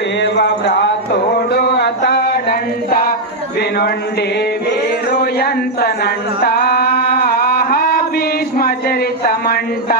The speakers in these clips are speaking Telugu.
దేవవ్రాతుడు అతడంట వినుండి వీరు ఎంతనంట భీష్మ చరితమంట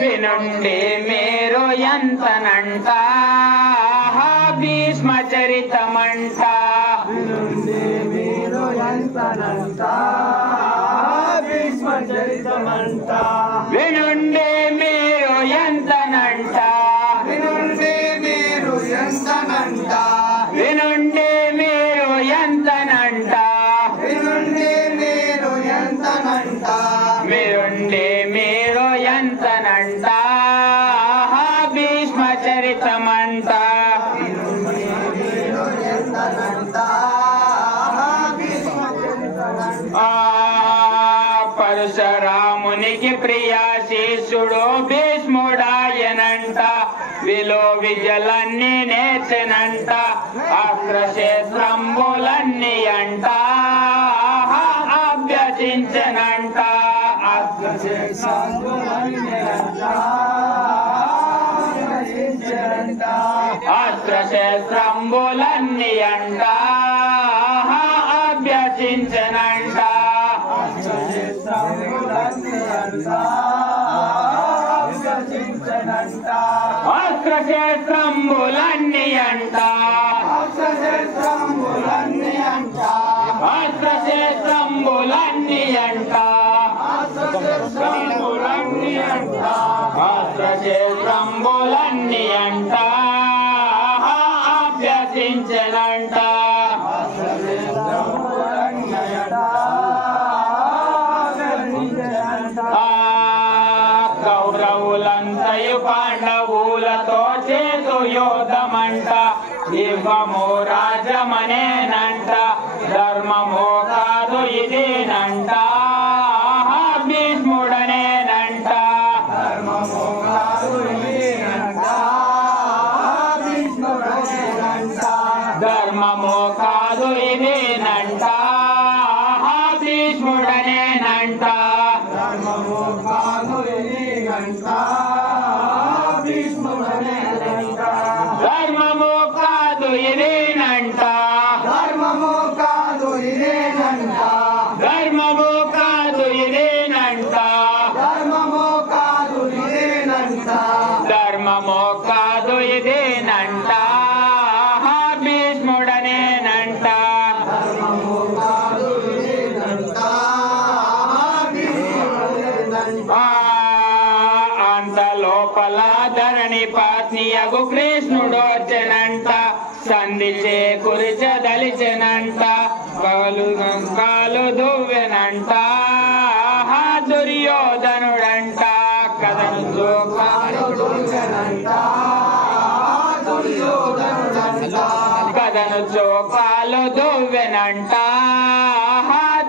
వినుండి మీరు ఎంతనంట భీష్మ చరితమంట వినుండి మీరు ఎంతనంట వినుండి మీరు ఎంతనంట వినుండి మీరు ఎంతనంట వినుండి మీరు ఎంతనంట వినుండి మీరు ఎంతనంట భీష్మ చరితమంట పరశురామునికి ప్రియ శిష్యుడు భీష్ముడాయనంట విలో విజలన్నీ నేర్చెనంట అస్త్రశస్త్రంబులన్నీ అంట అభ్యసించనంట అస్త్రశస్త్రంబులన్నీ అంట అభ్యసించనంట అస్త్రశస్త్రంబులన్నీ అంట అస్త్రశస్త్రంబులన్నీ అంట అస్త్రశస్త్రంబులన్నీ అంట అస్త్రశస్త్రంబులన్నీ అంట అస్త్రశస్త్రంబులన్నీ అంట అభ్యసించనంట కౌరవులంతయు పాండవులతో చేతు యోధమంట దివ్వము రాజమనేనంట ధర్మము కాదు ఇదేనంట భీష్ముడనేనంట ధర్మము కాదు ఇదేనంట భీష్ముడనేనంట ధర్మము కాదు ఇదేనంట భీష్ముడనేనంట ధర్మము కాదు ఇదేనంట భీష్ముడనేనంట ధర్మము కాదు ఇదేనంట ధర్మము కాదు ఇదేనంట ధర్మము కాదు ఇదేనంట ధర్మము కాదు ఇదేనంట ధర్మము కాదు ఇదేనంట భీష్ముడనేనంట ధర్మము కాదు ఇదేనంట అంత లోపల ధరణి పత్నియగు కృష్ణుడు వచ్చెనంట సంధి చేకూర్చదలిచెనంట కాలు దువ్వెనంట దుర్యోధనుడంట కథను కథను చోకాలు దువ్వెనంట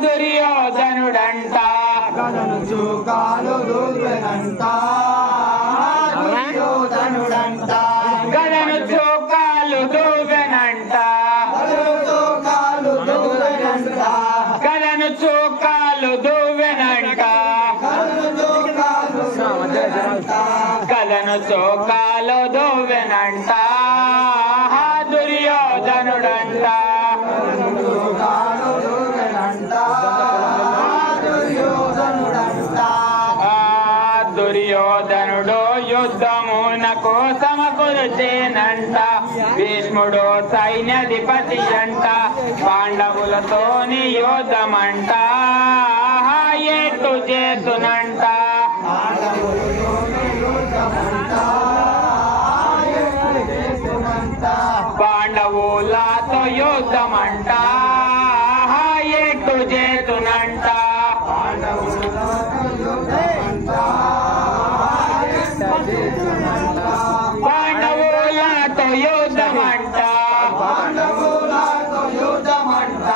దుర్యోధనుడంట కథను చోకాలు దువ్వెనంట దుర్యోధనుడంట కథను చోకాలు దువ్వెనంట కథను చోకాలు దువ్వెనంట కథను చోకాలు దువ్వెనంట దుర్యోధనుడంట దుర్యోధనుడు యుద్ధమునకు సమకూర్చేనంట భీష్ముడు సైన్యాధిపతి అంట పాండవులతోని యుద్ధమంట ఎట్టు చేతునంట పాండవులతో యుద్ధమంట ఎట్టు చేతునంట పాండవులతో యుద్ధమంట పాండవులతో యుద్ధమంట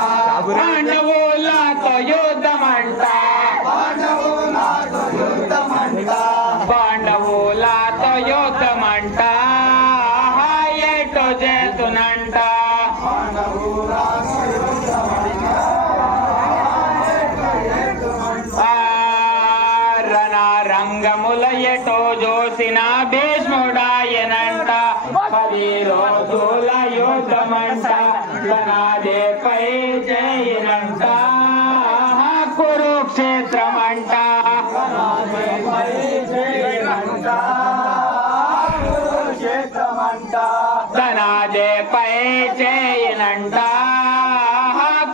పాండవులతో యుద్ధమంట పాండవులతో యుద్ధమంట ఎటు చేతునంట అంగముల ఎటో జోసిన భీష్ముడాయనంట 10 రోజుల యుద్ధమంట ధనాదేపై జయనంట కురుక్షేత్రమంట ధనాదేపై జయనంట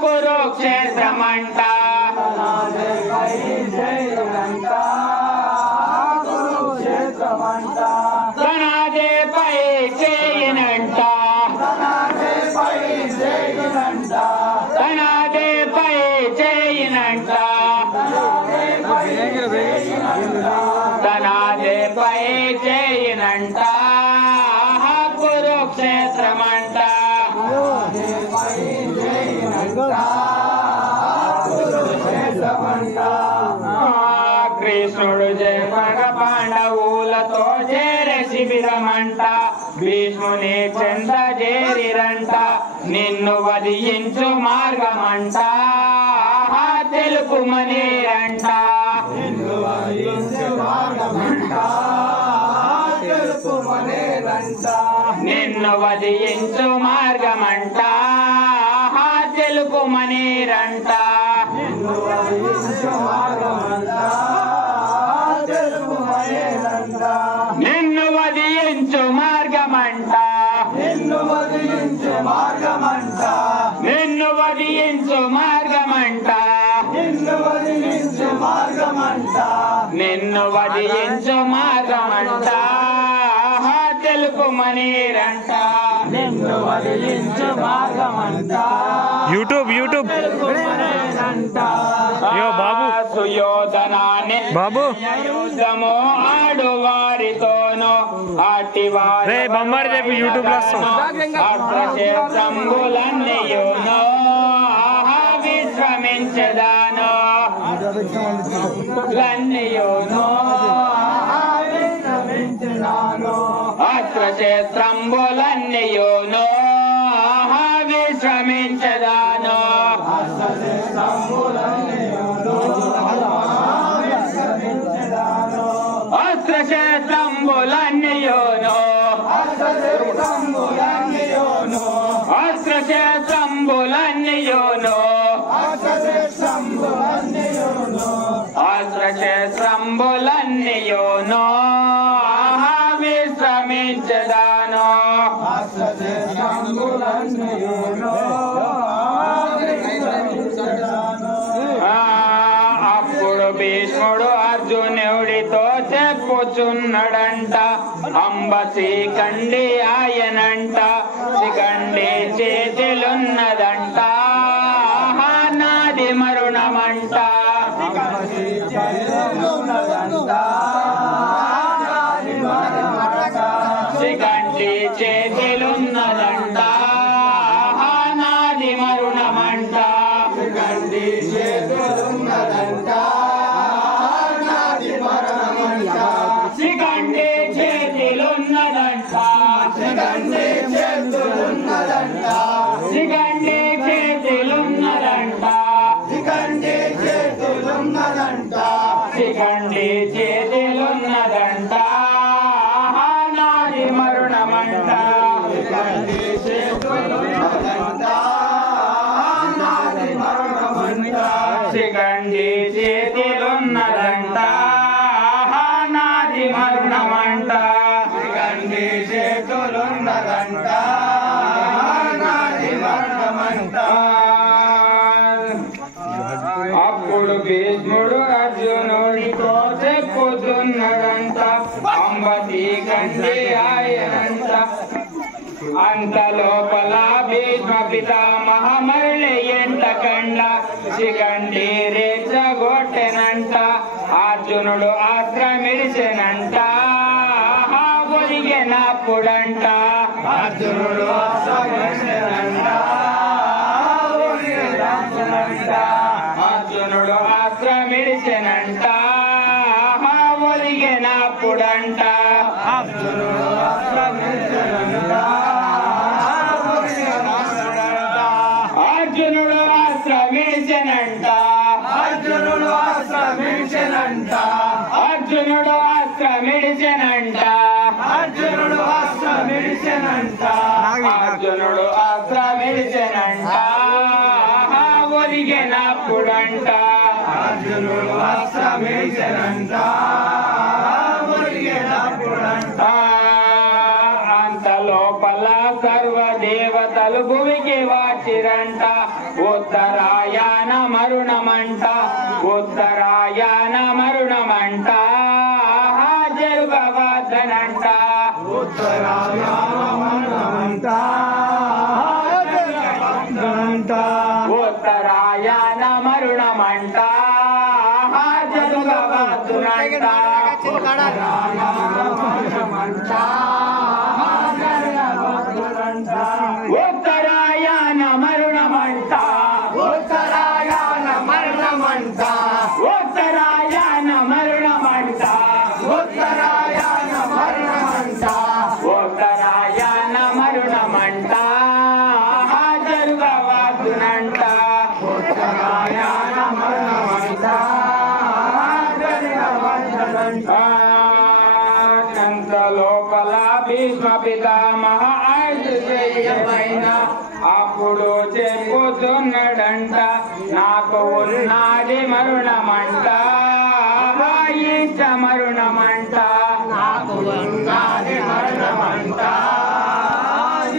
కురుక్షేత్రమంట ధనాదేపై చేయనంట ధనాదేపై చేయనంట ధనాదేపై చేయనంట కురుక్షేత్రమంట కృష్ణుడు జన్మగ పాండవులతో చేరే శిబిరమంట భీష్ముని చెంత చేరిరంట నిన్ను వదియించు మార్గమంట తెలుపుమనేరంట నిన్ను వదియించు మార్గమంట తెలుపుమనేరంట నిన్ను వదియించు మార్గమంట నిన్ను వదియించు మార్గమంట నిన్ను వదియించు మార్గమంట నిన్ను వదియించు మార్గమంట నిన్ను వదియించు మార్గమంట తెలుపుమనేరంట నిన్ను వదియించు మార్గమంట యూట్యూబ్ అయ్యో బాబు సుయోధనాన్ని బాబు యుద్ధము ఆడువారితోనో రే బొమ్మారి చెప్పి యూట్యూబ్ లో అస్త్రశస్త్రంబులన్నీయునో విశ్రమించదానో లన్నీయునో అస్త్రశస్త్రంబులన్నీయునో విశ్రమించదానో అస్త్రశస్త్రంబులన్నీయునో అస్త్రశస్త్రంబులన్నీయునో అస్త్రశస్త్రంబులన్నీయునో విశ్రమించదానో అప్పుడు భీష్ముడు అర్జునుడితో చెప్పుచున్నాడంట అంబ శ్రీకండి ఆయనంట శ్రీకండి చేతులున్నదంట నాది మరుణమంట శ్రీకండి చేతులున్నదంట నాది మరుణమంట శ్రీకండి చేతులున్నదంట శ్రీకండి చేతులున్నదంట శ్రీకండి చేతులున్నదంట శ్రీకండి చేతులున్నదంట శ్రీకండి చేతులున్నదంట శ్రీకండి చేతులున్నదంట నాది మరుణమంట శ్రీకండి చేతులున్నదంట నాది మరుణమంట శ్రీకండి చేతులున్నదంట నాది మరుణమంట శ్రీకండి చేతులున్నదంట నాది మరుణమంట అప్పుడు భీష్ముడు అర్జునుడితో చెప్పుచున్నాడంట అంబ శ్రీకండి ఆయనంట అంత లోపల భీష్మ పితామహ మరళి ఎంట కండ శిఖండి రెచ్చగొట్టెనంట అర్జునుడు ఆక్రమిడిచెనంట ఒరిగినప్పుడంట అర్జునుడు ఆక్రమిడిచెనంట అర్జునుడు ఆక్రమిడిచెనంట ఒరిగినప్పుడంట అర్జునుడు ఆక్రమిడిచెనంట అర్జునుడు ఆశ్రమించనంట అర్జునుడు ఆశ్రమించనంట అర్జునుడు అస్త్రమిడిచెనంట అర్జునుడు అస్త్రమిడిచెనంట అర్జునుడు అస్త్రమిడిచెనంట ఒదిగినప్పుడంట అర్జునుడు అస్త్రమిడిచెనంట ఒదిగినప్పుడంట అంత లోపల సర్వదేవతలు భూమికి వాచిరంట ఉత్తరాయణ మరుణమంట ఉత్తరాయణ మరుణమంట జరుగవద్దనంట ఉత్తరాయణ మరుణమంట జరుగవద్దనంట ఉత్తరాయణ మరుణమంట జరుగవద్దునంట ఉత్తరాయణ మరుణమంట ఉత్తరాయణ మరుణమంట ఉత్తరాయణ మరుణమంట ఉత్తరాయణ మరుణమంట ఉత్తరాయణ మరుణమంట జరుగవద్దునంట ఉత్తరాయణ మరుణమంట జరుగవద్దనంట అంత లోపల భీష్మ పితామహ ఆయుధమైన అప్పుడు చెప్పుతున్నాడంట నాకు ఉన్నది మరుణమంట ఇష్ట మరుణమంట నాకు ఉన్నది మరణమంట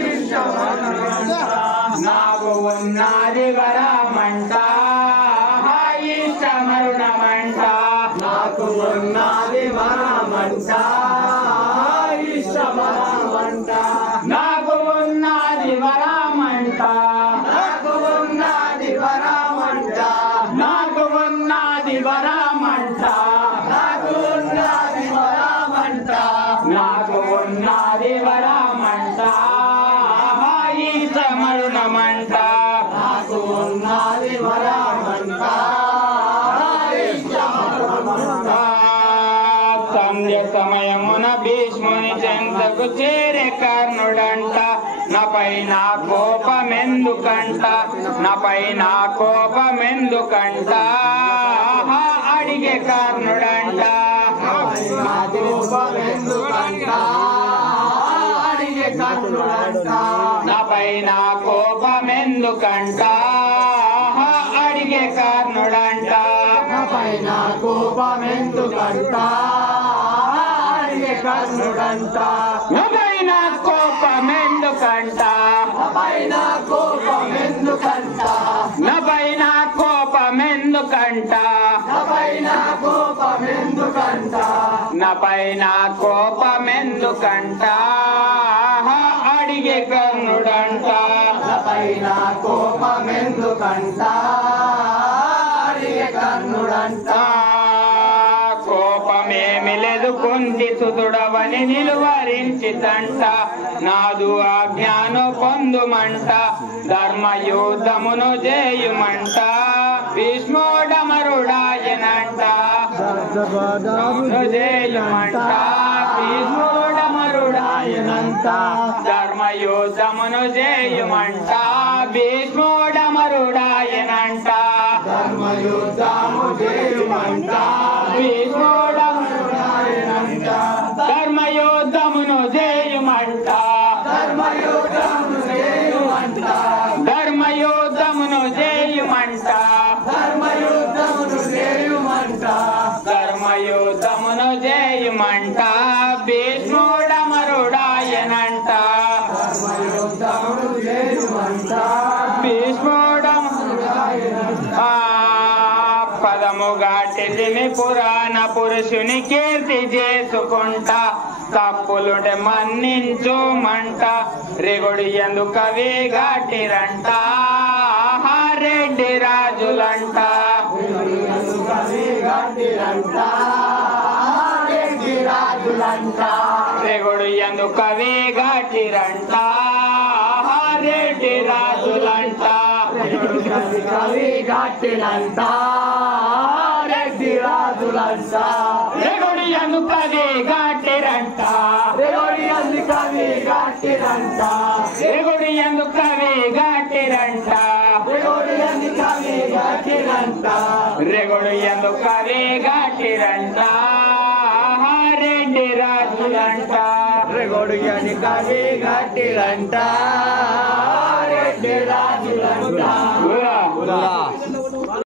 ఇష్ట మరణమంట నాకు ఉన్నది వరమంట ఇష్ట మరుణమంట నాకు ఉన్నది మరణమంట ఇష్ట మరణమంట నాకు ఉన్నది వరమంట నాకు ఉన్నది వరమంట నాకు ఉన్నది వరమంట నాకు ఉన్నది వరమంట నాకు ఉన్నది వరమంట ఈత మరుణమంట నాకు ఉన్నది వరమంట ఇష్ట మరణమంట సంధ్య సమయమున భీష్ముని చెంతకు చేరే కర్ణుడంట నాపై నా కోపమెందుకంట నాపై నా కోపమెందుకంట అడిగే కర్ణుడంట నా కోపమెందుకంట అడిగే కర్ణుడంట నాపై నా కోపమెందుకంట అడిగే కర్ణుడంట నాపై నా కోపమెందుకంట అడిగే కర్ణుడంట నాపై నా కోపమెందుకంట నాపై నా కోపమెందుకంట నాపై నా కోపమెందుకంట నాపై నా కోపమెందుకంట నాపై నా కోపమెందుకంట అడిగే కర్ణుడంట నాపై నా కోపమెందుకంట అడిగే కర్ణుడంట కోపమేమి లేదు కుంతి సుతుడవని నిలువరించితంట నాదు ఆజ్ఞాను పొందుమంట ధర్మయుద్ధమును చేయుమంట భీష్మోడమరుడాయనంట చేయుమంట భీష్మోడమరుడాయనంట ధర్మయుద్ధమును చేయుమంట భీష్మోడమరుడాయనంట ధర్మయుద్ధము చేయుమంట భీష్మోడమరుడాయనంట ధర్మయుద్ధమును చేయుమంట ధర్మయుద్ధము చేయుమంట ధర్మయుద్ధమును చేయుమంట ధర్మయుద్ధమును చేయుమంట ధర్మయుద్ధమును చేయుమంట భీష్మోడమరుడాయనంట ధర్మయుద్ధమును చేయుమంట భీష్మోడమరుడాయనంట పదముగాటిని పురాణ పురుషుని కీర్తి చేసుకుంటా తప్పులుంటే మన్నించుమంట రెగుడు ఎందు కవి గాటిరంట రెడ్డి రాజులంట కవి గట్టిరంట రెడ్డి రాజులంట రెగుడు ఎందు కవి గాటిరంట రెడ్డి రాజులంట కవి గట్టిరంట రెడ్డి రాజులంట రెగుడు ఎందు కవి గాటిరంట రెగొడి అంది కవి గట్టిరంట రెగుడు ఎందు కవి గాటిరంట రెగొడి అంది కవి గట్టిరంట రెగుడు ఎందు కవి గాటిరంట గట్టిరంట రెగొడియని కవి గట్టిరంట రెడ్డి రాజులంట